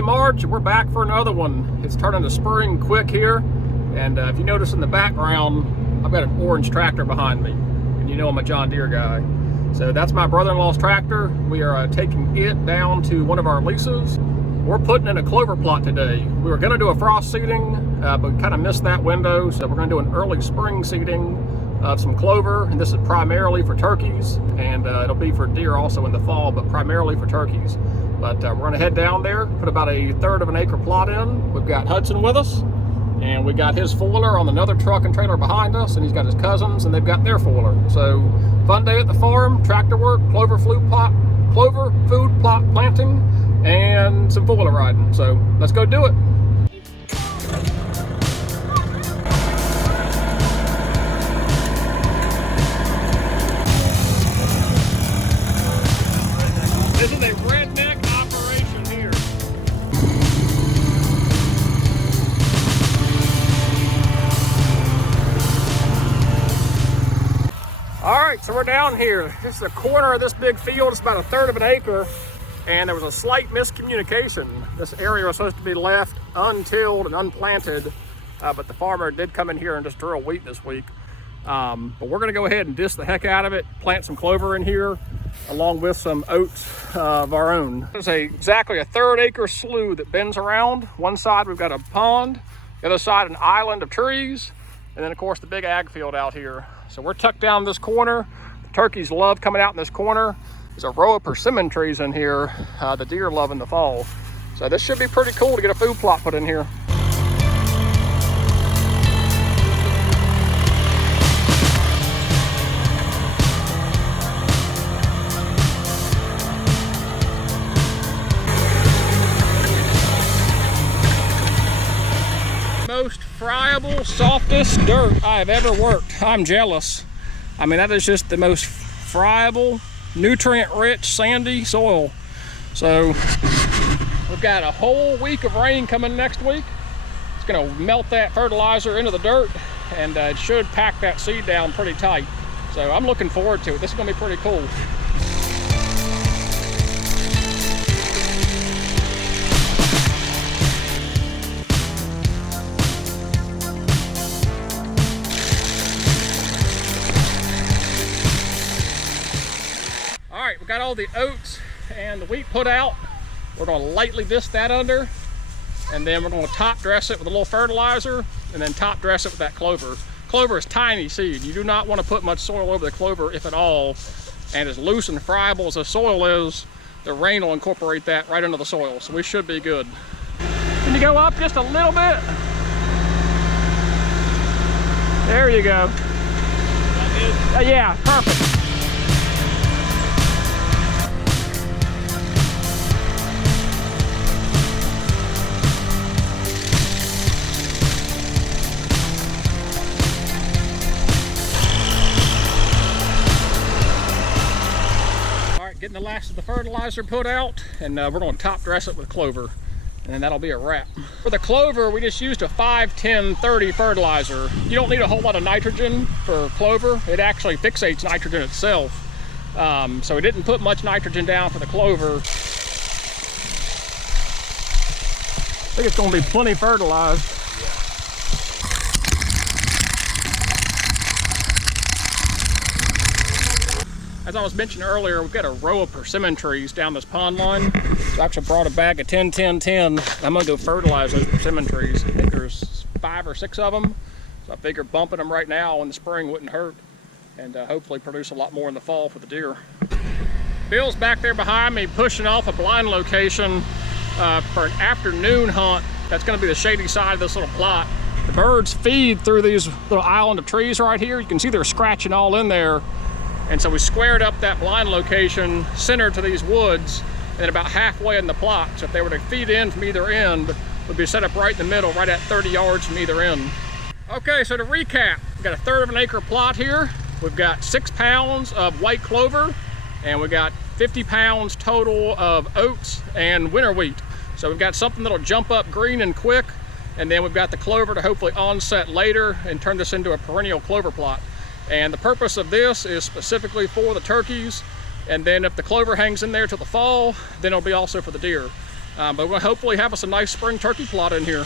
early March, and we're back for another one. It's turning to spring quick here, and if you notice in the background, I've got an orange tractor behind me, and you know I'm a John Deere guy. So that's my brother-in-law's tractor. We are taking it down to one of our leases. We're putting in a clover plot today. We were going to do a frost seeding, but we kind of missed that window, so we're going to do an early spring seeding of some clover, and this is primarily for turkeys, and it'll be for deer also in the fall, but primarily for turkeys. But we're going to head down there, put about a third of an acre plot in. We've got Hudson with us, and we got his foiler on another truck and trailer behind us, and he's got his cousins, and they've got their foiler. So fun day at the farm, tractor work, clover food plot planting, and some foiler riding. So let's go do it. This is a redneck operation here. All right, so we're down here. This is a corner of this big field. It's about a third of an acre, and there was a slight miscommunication. This area was supposed to be left untilled and unplanted, but the farmer did come in here and just drill wheat this week. But we're gonna go ahead and disc the heck out of it, plant some clover in here, along with some oats of our own. There's exactly a third acre slough that bends around. One side we've got a pond, the other side an island of trees, and then of course the big ag field out here. So we're tucked down this corner. The turkeys love coming out in this corner. There's a row of persimmon trees in here. The deer love in the fall. So this should be pretty cool to get a food plot put in here. Most friable, softest dirt I have ever worked. I'm jealous. I mean, that is just the most friable, nutrient-rich, sandy soil. So we've got a whole week of rain coming next week. It's gonna melt that fertilizer into the dirt, and it should pack that seed down pretty tight. So I'm looking forward to it. This is gonna be pretty cool. All right, we got all the oats and the wheat put out. We're gonna lightly disc that under, and then we're gonna top dress it with a little fertilizer, and then top dress it with that clover. Clover is tiny seed. You do not wanna put much soil over the clover, if at all. And as loose and friable as the soil is, the rain will incorporate that right into the soil, so we should be good. Can you go up just a little bit? There you go. Yeah, perfect. Getting the last of the fertilizer put out, and we're going to top dress it with clover, and then that'll be a wrap. For the clover, we just used a 5-10-30 fertilizer. You don't need a whole lot of nitrogen for clover. It actually fixates nitrogen itself. So we didn't put much nitrogen down for the clover. I think it's going to be plenty fertilized. As I was mentioning earlier, we've got a row of persimmon trees down this pond line. So I actually brought a bag of 10-10-10. I'm gonna go fertilize those persimmon trees. I think there's 5 or 6 of them. So I figure bumping them right now in the spring wouldn't hurt, and hopefully produce a lot more in the fall for the deer. Bill's back there behind me pushing off a blind location for an afternoon hunt. That's gonna be the shady side of this little plot. The birds feed through these little island of trees right here. You can see they're scratching all in there. And so we squared up that blind location centered to these woods, and about halfway in the plot. So if they were to feed in from either end, would be set up right in the middle, right at 30 yards from either end. Okay, so to recap, we've got a third of an acre plot here. We've got 6 pounds of white clover, and we got 50 pounds total of oats and winter wheat. So we've got something that'll jump up green and quick, and then we've got the clover to hopefully onset later and turn this into a perennial clover plot. And the purpose of this is specifically for the turkeys, and then if the clover hangs in there till the fall, then it'll be also for the deer. But we'll hopefully have us a nice spring turkey plot in here.